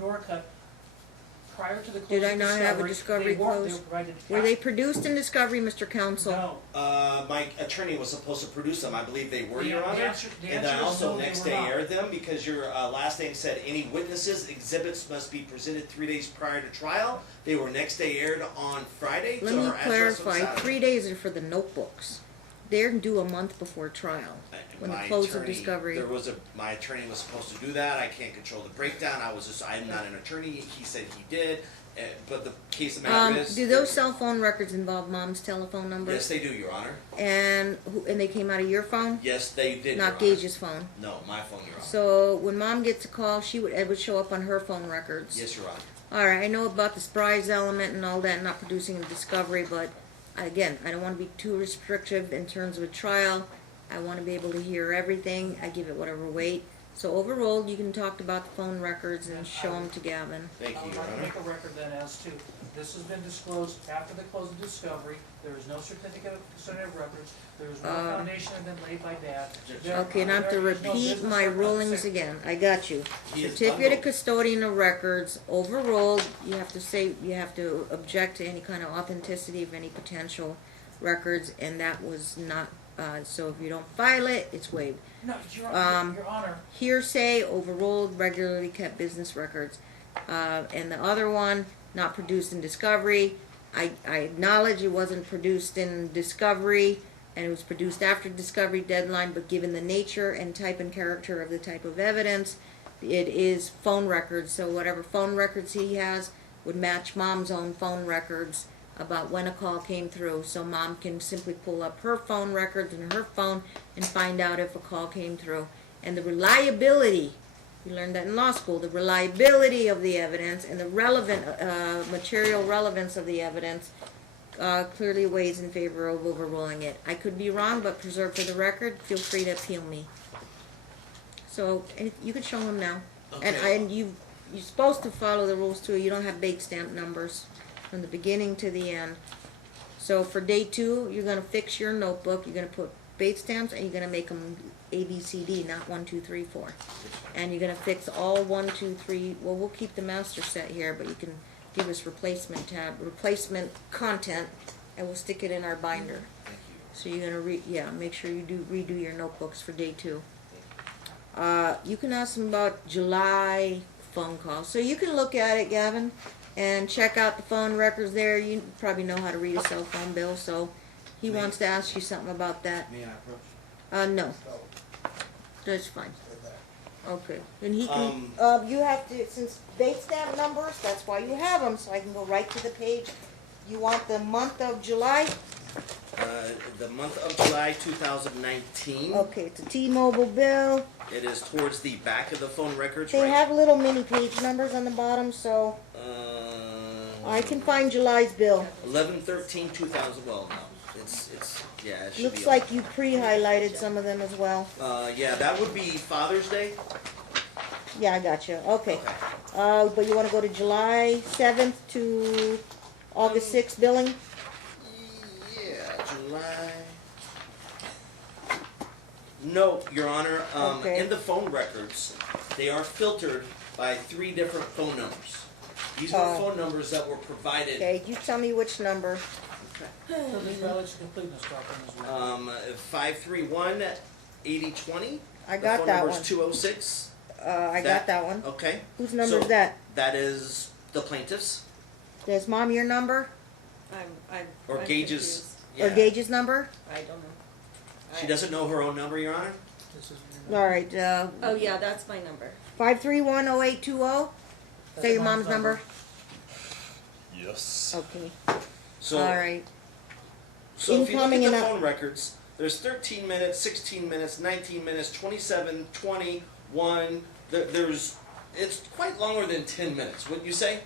Norcutt prior to the close Did of I not have a discovery. discovery They weren't. close? They provided Were they produced in discovery, Mr. Counsel? No. My attorney was supposed to produce them. I believe they were, The- Your the Honor. answer- the And answer I is also no, they next were day not. aired them because your last name said any witnesses, exhibits must be presented 3 days prior to trial. They were next day aired on Friday Let to me her address on clarify, Saturday. 3 days are for the notebooks. They're due a month before trial, when the My close of attorney- discovery. My attorney was supposed to do that. I can't control the breakdown. I'm not an attorney. He said he did. But the case of the matter is. Do those cell phone records involve mom's telephone number? Yes, they do, Your Honor. And they came out of your phone? Yes, they did, Your Not Honor. Gage's phone? No, my phone, Your Honor. So when mom gets a call, it would show up on her phone records? Yes, Your Honor. Alright, I know about the surprise element and all that, not producing a discovery, but again, I don't want to be too restrictive in terms of a trial. I want to be able to hear everything. I give it whatever weight. So overall, you can talk about the phone records and show them to Gavin. Thank I you, would Your like to Honor. make a record then as to, this has been disclosed after the close of discovery. There is no certificate of custodian of records. There is no foundation that has been laid by Dad. Okay, now I have to There is no repeat business my record. rulings again. I got you. He is Certificate of bundled. custodian of records, overruled, you have to object to any kind of authenticity of any potential records, and that was not, so if you don't file it, it's waived. No, Your Honor, Hearsay, overruled, regularly kept business records. And the other one, not produced in discovery. I acknowledge it wasn't produced in discovery, and it was produced after discovery deadline, but given the nature and type and character of the type of evidence, it is phone records. So whatever phone records he has would match mom's own phone records about when a call came through. So mom can simply pull up her phone records in her phone and find out if a call came through. And the reliability, we learned that in law school, the reliability of the evidence and the relevant material relevance of the evidence clearly weighs in favor of overruling it. I could be wrong, but preserved for the record, feel free to appeal me. So, and you can show him now. Okay. And you're supposed to follow the rules too. You don't have bake stamp numbers from the beginning to the end. So for day 2, you're gonna fix your notebook. You're gonna put bake stamps, and you're gonna make them A, B, C, D, not 1, 2, 3, 4. And you're gonna fix all 1, 2, 3. Well, we'll keep the master set here, but you can give us replacement content, and we'll stick it in our binder. Thank you. So you're gonna make sure you redo your notebooks for day 2. You can ask them about July phone calls. So you can look at it, Gavin, and check out the phone records there. You probably know how to read a cell phone bill, so he Me? wants to ask you something about that. May I approach? No, that's fine. Okay, and he can, Um, you have to, since date stamp numbers, that's why you have them, so I can go right to the page. You want the month of July? The month of July 2019. Okay, it's a T-Mobile bill. It is towards the back of the phone records, They right? have little mini page numbers on the bottom, so I can find July's bill. 11/13/2000. Well, no, it's yeah. It should Looks be like you pre-highlighted some of them as well. yeah, that would be Father's Day. Yeah, I got you. Okay. Okay. But you want to go to July 7th to August 6th billing? Yeah, July. No, Your Honor. Okay. In the phone records, they are filtered by 3 different phone numbers. These were phone numbers that were provided. Okay, you tell me which number. Purpose violation completeness document as well. 531-8020. I The got phone that number one. is 206. I got that one. Okay. Whose number is So, that? That is the plaintiff's Is Mom your number? or I'm Gage's. confused. Or Gage's number? I don't know. She doesn't know her own number, Your Honor? This is All right, Oh, yeah, that's my number. 5310820? Is That's that your mom's number? Yes. Okay, So, all right. so if you look at Incoming the and out- phone records, there's 13 minutes, 16 minutes, 19 minutes, 27, 20, 1. There's, it's quite longer than 10 minutes, wouldn't you say?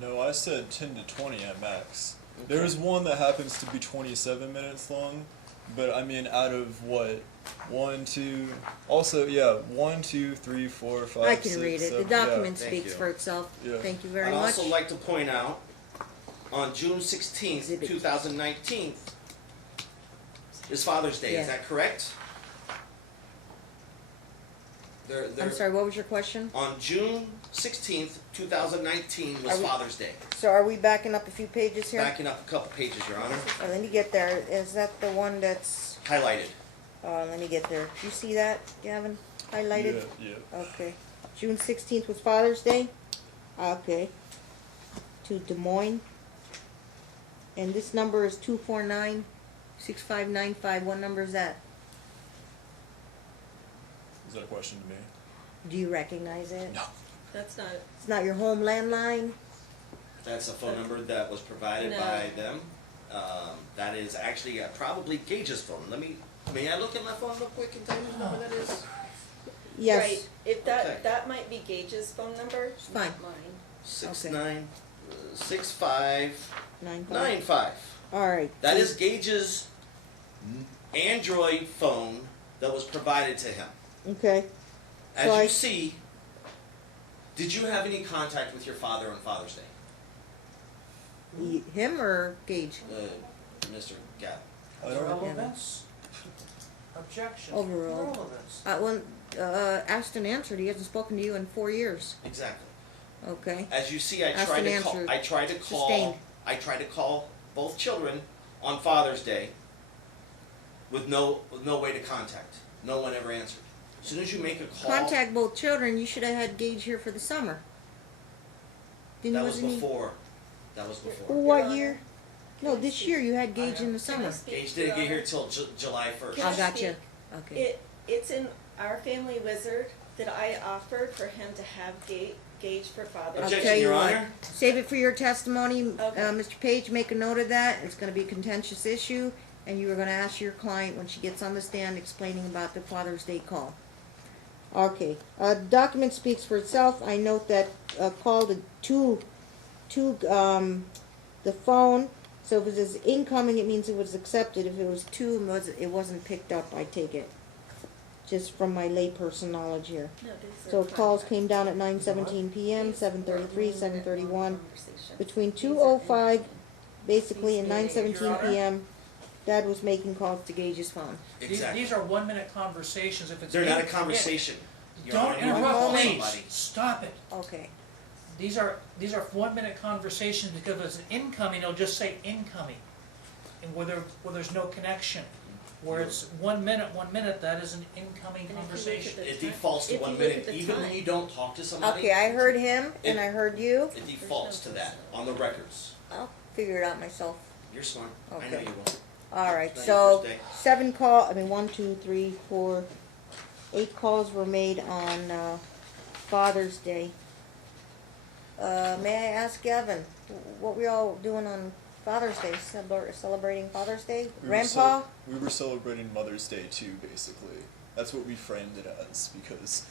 No, I said 10 to 20 at max. There is one that happens to be 27 minutes long, but I mean, out of what? 1, 2. Also, yeah, 1, 2, 3, 4, 5. I can 6, read it. The 7, document Thank speaks you. for itself. Yeah. Thank you very I'd much. also like to point out, on June 16th, Exhibit. 2019, is Father's Day, Yeah. is that correct? I'm sorry, what was your question? On June 16th, 2019 was Are we- Father's Day. So are we backing up a few pages here? Backing up a couple pages, Your Honor. Oh, let me get there. Is that the one that's, Highlighted. let me get there. Do you see that, Gavin? Highlighted? Yeah. Okay. June 16th was Father's Day? Okay. To Des Moines. And this number is 249-6595. What number is that? Is that a question to me? Do you recognize it? No. That's not, It's not your home landline? That's a phone number that was provided No. by them. That is actually probably Gage's phone. May I look at my phone real quick and tell you whose number that is? Yes. right, if Okay. that might be Gage's phone number, Fine. not mine. 696595. All right. That is Gage's Android phone that was provided to him. Okay. As So you see, did you have any contact with your father on Father's Day? Him or Gage? Mr. Gavin. I don't recall. Relevance? Objection? Overall. Relevance? Ashton answered. He hasn't spoken to you in 4 years. Exactly. Okay. As you see, I Ashton tried to answered. call. Sustained. I tried to call both children on Father's Day with no way to contact. No one ever answered. As soon as you make a call, Contact both children. You should have had Gage here for the summer. Didn't that was wasn't before. That was he? before. What year? No, this year you had Gage in the Can I summer. speak, Gage Your didn't get here Honor? till July 1st. Can I I got you. speak? Okay. It's in our family wizard that I offered for him to have Gage for Father's I'll Day. Objection, tell you Your what. Honor. Save it for your testimony. Okay. Mr. Page, make a note of that. It's going to be a contentious issue, and you are going to ask your client when she gets on the stand explaining about the Father's Day call. Okay. Document speaks for itself. I note that call to the phone. So if it says incoming, it means it was accepted. If it was to, it wasn't picked up. I take it. Just from my layperson knowledge here. No, these are So calls contracts. came down at 9:17 p.m., These 7:33, were 7:31. conversations. Between These are 2:05, incoming. basically, and Your 9:17 Honor? p.m., Dad was making calls to Gage's phone. Exactly. These are 1-minute conversations if it's. They're not a conversation. Your Don't Honor, you interrupt, call please. somebody. Stop it. Okay. These are 1-minute conversations because if it's incoming, it'll just say incoming. And where there's no connection. where it's 1 minute, that is an incoming And if you look at conversation. the It time- defaults to if you 1 look minute, at the even when time- you don't talk to somebody. Okay, I heard him and It- I heard you. It defaults to that on the records. I'll figure it out myself. You're smart. I know Okay. you will. All right, It's not so your first day. 7 call, I mean, 1, 2, 3, 4, 8 calls were made on Father's Day. May I ask Gavin, what were y'all doing on Father's Day? Celebrating Father's Day? Grandpa? We were celebrating Mother's Day too, basically. That's what we framed it as, because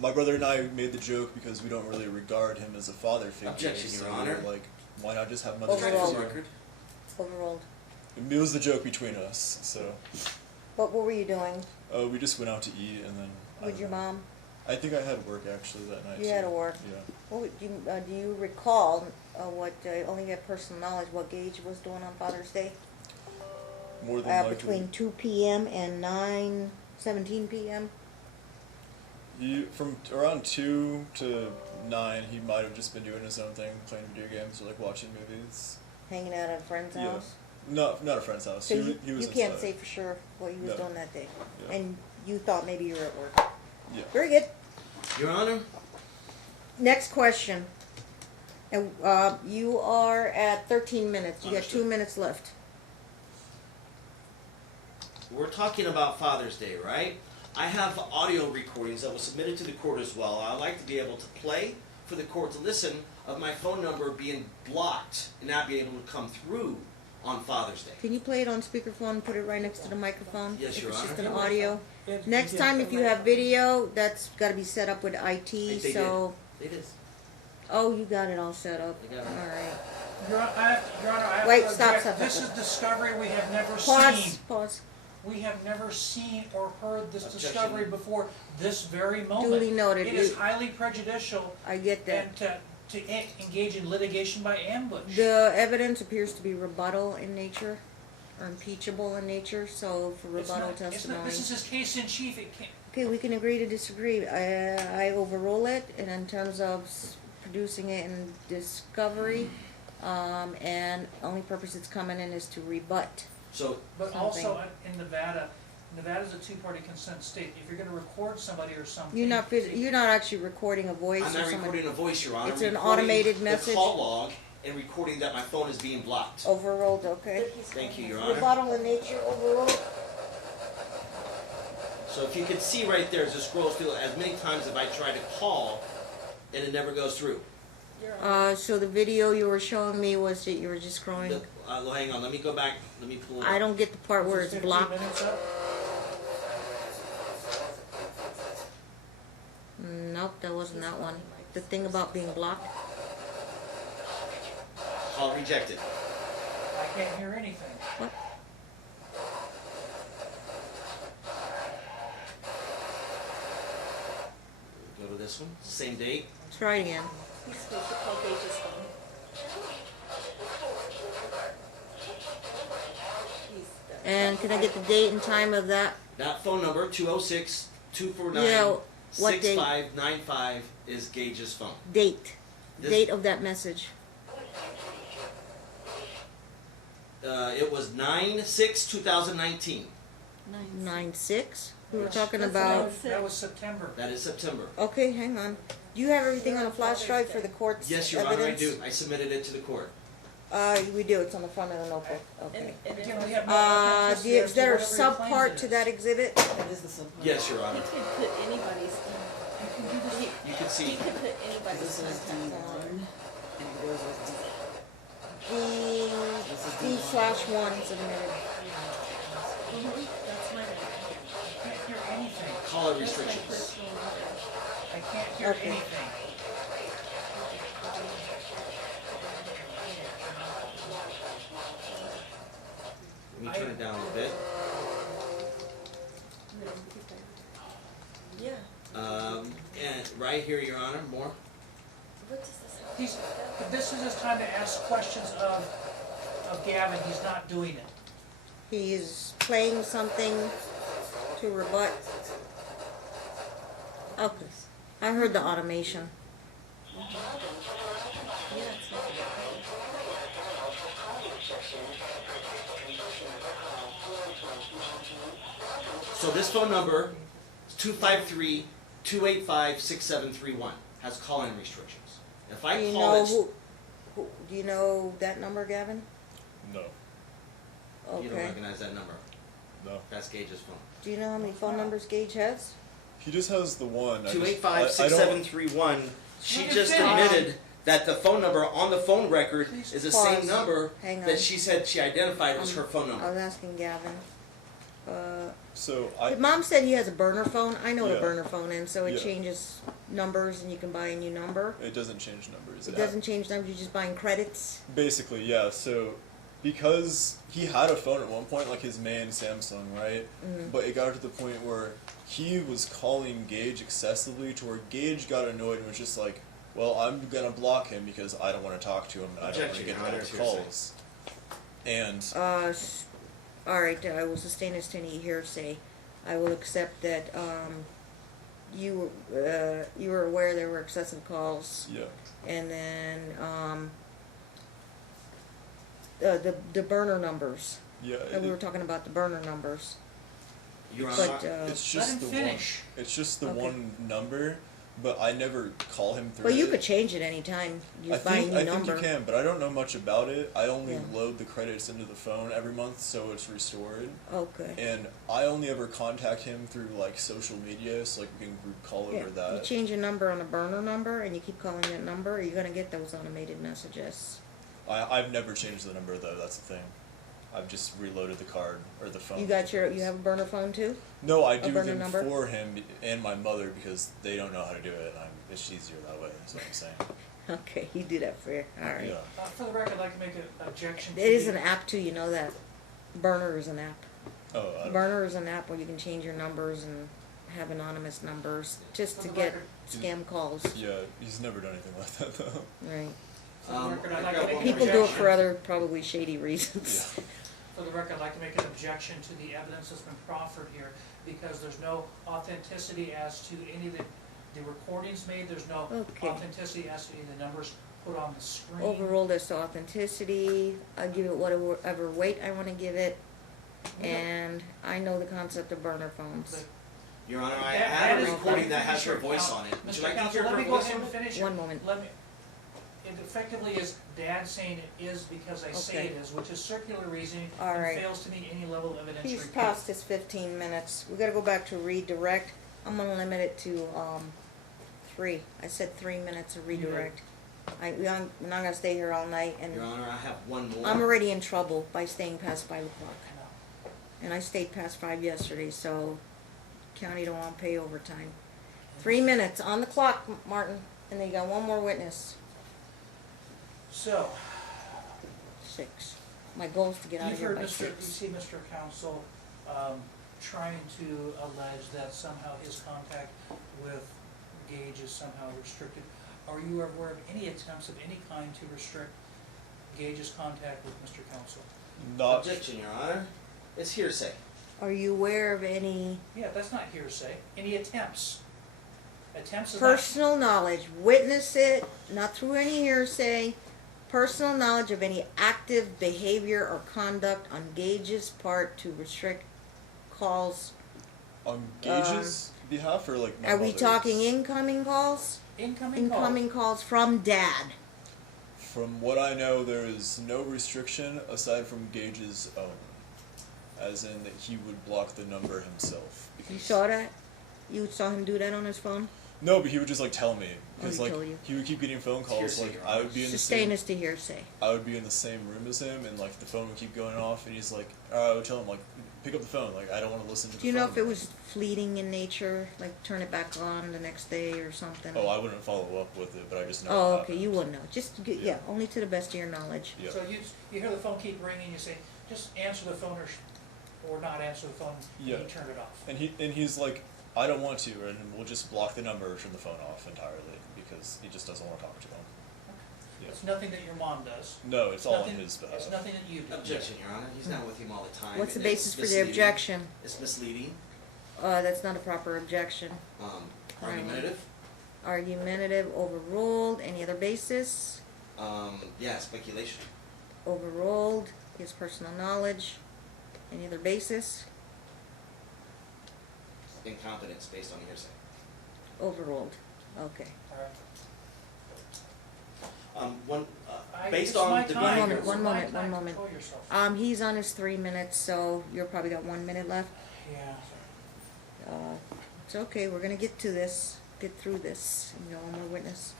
my brother and I made the joke because we don't really regard him as a father figure. Objection, so Your we Honor. were like, why not just have Mother's Day? Overall. For the record. Overruled. It was the joke between us, so But what were you doing we just went out to eat and then. I with don't your know. mom? I think I had work actually that night. You too. had to work. Yeah. Do you recall what, only have personal knowledge, what Gage was doing on Father's Day? More than likely. Between 2 p.m. and 9:17 p.m.? From around 2 to 9, he might have just been doing his own thing, playing video games or like watching movies. Hanging out at a friend's Yeah. house? Not a friend's house. So he was you can't inside. say for sure what he was No. doing that day? Yeah. And you thought maybe you were at work? Yeah. Very good. Your Honor, Next question. And you are at 13 minutes. You got 2 Understood. minutes left. we're talking about Father's Day, right? I have audio recordings that was submitted to the court as well. I'd like to be able to play for the court to listen of my phone number being blocked and not being able to come through on Father's Day. Can you play it on speakerphone and put it right next to the microphone? Yes, Your If it's just Honor. an audio. If- Next yeah. time, if you have video, that's got to be set up with IT. They So, It is. oh, you got it all set up. I got it. All right. Your Honor, I have Wait, to stop, object. stop, This stop. is discovery we have never Pause. seen. Pause. We have never seen or heard this Objection. discovery before this very moment. Duly noted. It is highly prejudicial I get that. and to engage in litigation by ambush. The evidence appears to be rebuttal in nature, or impeachable in nature. So for It's rebuttal not- testimony. This is his case in chief. It can't, Okay, we can agree to disagree. I overrule it, and in terms of producing it in discovery, and only purpose it's coming in is to rebut. So, but Something. also in Nevada, Nevada's a two-party consent state. If you're gonna record somebody or something. You're not actually recording a voice I'm or not something. recording a voice, Your Honor. It's I'm an recording automated the message? call log and recording that my phone is being blocked. Overruled, okay. Thank you, Your Honor. Rebuttal in nature, overruled. So if you can see right there, as it scrolls through, as many times have I tried to call and it never goes through. So the video you were showing me was that you were just scrolling. Hang on, let me go back, let me pull it up. I don't get the part where Is it's this 15 blocked. minutes up? Nope, that wasn't that one. The thing about being blocked. Call rejected. I can't hear anything. What? Go to this one, same date. Try it again. He's supposed to call Gage's phone. And can I get the date and time of that? That phone number, 206-249-6595 Yeah, what date? is Gage's phone. Date. This- Date of that message. It was 9/6/2019. 9/6. We were Yes. talking That's about. what That was September. That is September. Okay, hang on. Do you have everything on a flash drive for the court's Yes, Your Honor, I evidence? do. I submitted it to the court. We do. It's on the front of the notebook. And, Okay. and Again, if we have no Is authenticity as to there a whatever he claims subpart it to is. that exhibit? That is the subpart. Yes, Your he Honor. could put anybody's, You can he see. could put anybody's This is contact on. D1, and it goes with D/1 submitted. That's my, I can't hear anything. Caller that's my restrictions. personal number. I can't hear Okay. anything. Let me turn it down a little bit. Yeah, And right here, Your Honor, more. what does this have? He's, this is his time to ask questions of Gavin. He's not doing it. He is playing something to rebut. Okay. I heard the automation. Yeah, it's not. So this phone number is 253-285-6731, has call-in restrictions. If Do I you call know it, do you know that number, Gavin? No, you don't Okay. recognize that number. no. That's Gage's phone. Do you know how many phone numbers Gage has? He just has the one. I don't- 285-6731, she Let me just finish. admitted that the phone number on the phone record Please is the pause. same number Hang on. that she said she identified as her phone I was number. asking Gavin. So I. Mom said he has a burner phone. I know what a Yeah. burner phone is, so it Yeah. changes numbers and you can buy a new number. It doesn't change numbers. It doesn't change numbers, you're just buying credits. Basically, yeah. So, because he had a phone at one point, like his main Samsung, right? But it got to the point where he was calling Gage excessively, to where Gage got annoyed and was just like, "Well, I'm gonna block him because I don't want to talk to him. And I don't want to Objection, get Your Honor, other to calls." And Alright, I will sustain as to any hearsay. I will accept that, you were aware there were excessive calls, yeah, and then, the burner numbers. yeah. And we were talking about the burner numbers. Your But, Honor, it's just him the finish. one. It's just the Okay. one number, but I never call him through. Well, you it. could change it anytime. You I buy a think new I number. think you can, but I don't know much about it. I only Yeah. load the credits into the phone every month, so it's restored. Okay. And I only ever contact him through like social media, so like we can group call Yeah, over you that. change your number on a burner number and you keep calling that number, you're gonna get those automated messages. I've never changed the number though. That's the thing. I've just reloaded the card or the phone. You have a burner phone too? No, I do burner them number? for him and my mother because they don't know how to do it. And it's easier that way. That's what I'm saying. Okay, you do that for you. Alright. Yeah. For the record, I'd like to make an objection to It is the- an app too, you know that. Burner is an app. Oh, I don't. Burner is an app where you can change your numbers and have anonymous numbers just For to the get record. scam calls. Yeah, he's never done anything like that though. Right. For the record, I'd I've like got to make one an People do it objection. for other probably shady reasons. Yeah. For the record, I'd like to make an objection to the evidence that's been proffered here, because there's no authenticity as to any of the recordings made, there's no Okay. authenticity as to any of the numbers put on the screen. Overruled as to authenticity, I give it whatever weight I wanna give it, and I know the concept of burner phones. Your Honor, I That have a is- recording that has her Mr. voice Coun- on it. Would you Mr. like to Counsel, hear let her me go voice ahead on and it? finish. One moment. It effectively is Dad saying it is because I say Okay. it is, which is circular reasoning All and right. fails to meet any level of evidentiary. He's proof. past his 15 minutes. We gotta go back to redirect. I'm gonna limit it to, 3. I said 3 minutes of redirect. We're not gonna stay here all night, and Your Honor, I have one more. I'm already in trouble by staying past 5 o'clock. I know. And I stayed past 5 yesterday, so county don't wanna pay overtime. 3 minutes on the clock, Martin, and then you got one more witness. So, 6. My goal is to get out of you've here heard by Mr., you 6. see Mr. Counsel, trying to allege that somehow his contact with Gage is somehow restricted. Are you aware of any attempts of any kind to restrict Gage's contact with Mr. Counsel? Not. Objection, Your Honor. It's hearsay. Are you aware of any Yeah, that's not hearsay. Any attempts? Attempts is not. personal knowledge, witness it, not through any hearsay, personal knowledge of any active behavior or conduct on Gage's part to restrict calls? On Gage's behalf or like my Are we mother's? talking incoming calls? Incoming call. Incoming calls from Dad. From what I know, there is no restriction aside from Gage's own. As in that he would block the number himself. You because- saw that? You saw him do that on his phone? No, but he would just like tell me. Oh, Because he'd like tell you. he would keep getting phone calls. Hearsay, Like Your I would be in the Sustain same us to hearsay. I would be in the same room as him and like the phone would keep going off and he's like I would tell him like pick up the phone, like I don't want to listen to the Do you phone. know if it was fleeting in nature, like turn it back on the next day or something? Oh, I wouldn't follow up with it, but I just know Oh, it okay, happened. you wouldn't know. Just, yeah, Yeah. only to the best of your knowledge. Yeah. So you hear the phone keep ringing, you say, just answer the phone or not answer the phone, Yeah. and you turn it off. And he's like, I don't want to, and we'll just block the number or turn the phone off entirely because he just doesn't want to talk to him. Yeah. It's nothing that your mom does. No, it's all on Nothing- his behalf. It's nothing that you do. Objection, Your Honor. He's not with him all the time. What's the and it's basis for the misleading. objection? It's misleading, That's not a proper objection. argumentative. Argumentative, overruled. Any other basis? Yeah, speculation. Overruled. His personal knowledge. Any other basis? incompetence based on hearsay. Overruled, okay. One, I- based it's on my the time. behavior. It's One my moment, one time. moment. Control yourself. He's on his 3 minutes, so you're probably got 1 minute left. Yeah. It's okay, we're gonna get to this, get through this, you know, I'm a witness.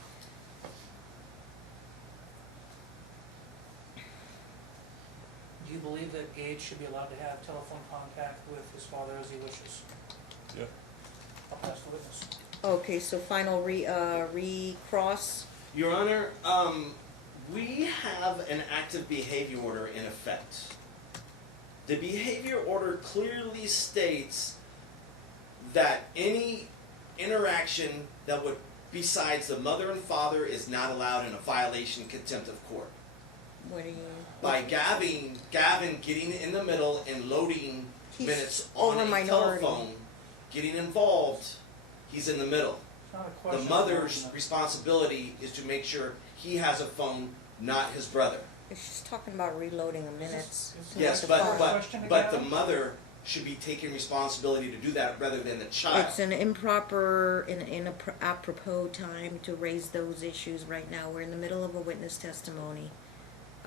Do you believe that Gage should be allowed to have telephone contact with his father as he wishes? Yeah. I'll pass the witness. Okay, so final recross, Your Honor, we have an active behavior order in effect. The behavior order clearly states that any interaction that would, besides the mother and father, is not allowed in a violation contempt of court. what do you? By Gavin getting in the middle and loading He's minutes on over a minority. telephone, getting involved, he's in the middle. It's not a The question. of mother's argument. responsibility is to make sure he has a phone, not his brother. It's just talking about reloading the minutes. Is this- Yes, is but, this a but, question to but the Gavin? mother should be taking responsibility to do that rather than the child. It's an improper, apropos time to raise those issues right now. We're in the middle of a witness testimony.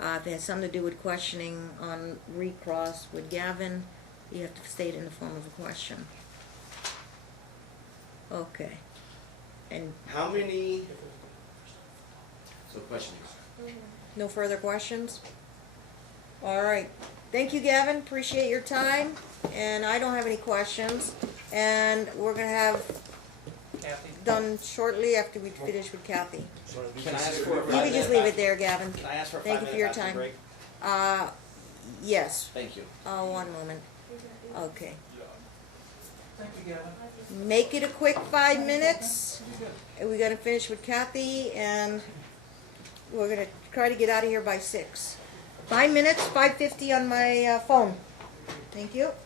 If it has something to do with questioning on recross with Gavin, you have to state it in the form of a question. Okay. And How many, so question is, no further questions? All right. Thank you, Gavin. Appreciate your time. And I don't have any questions. And we're gonna have Kathy? done shortly after we finish with Kathy. can I ask for a You 5 can minute just leave bath- it there, Gavin. Can I ask for a Thank 5 you for minute your bathroom time. break? Yes. Thank you. One moment. Okay. Thank you, Gavin. Make it a quick 5 minutes. And we gotta finish with Kathy, and we're gonna try to get out of here by 6. 5 minutes, 5:50 on my phone. Thank you.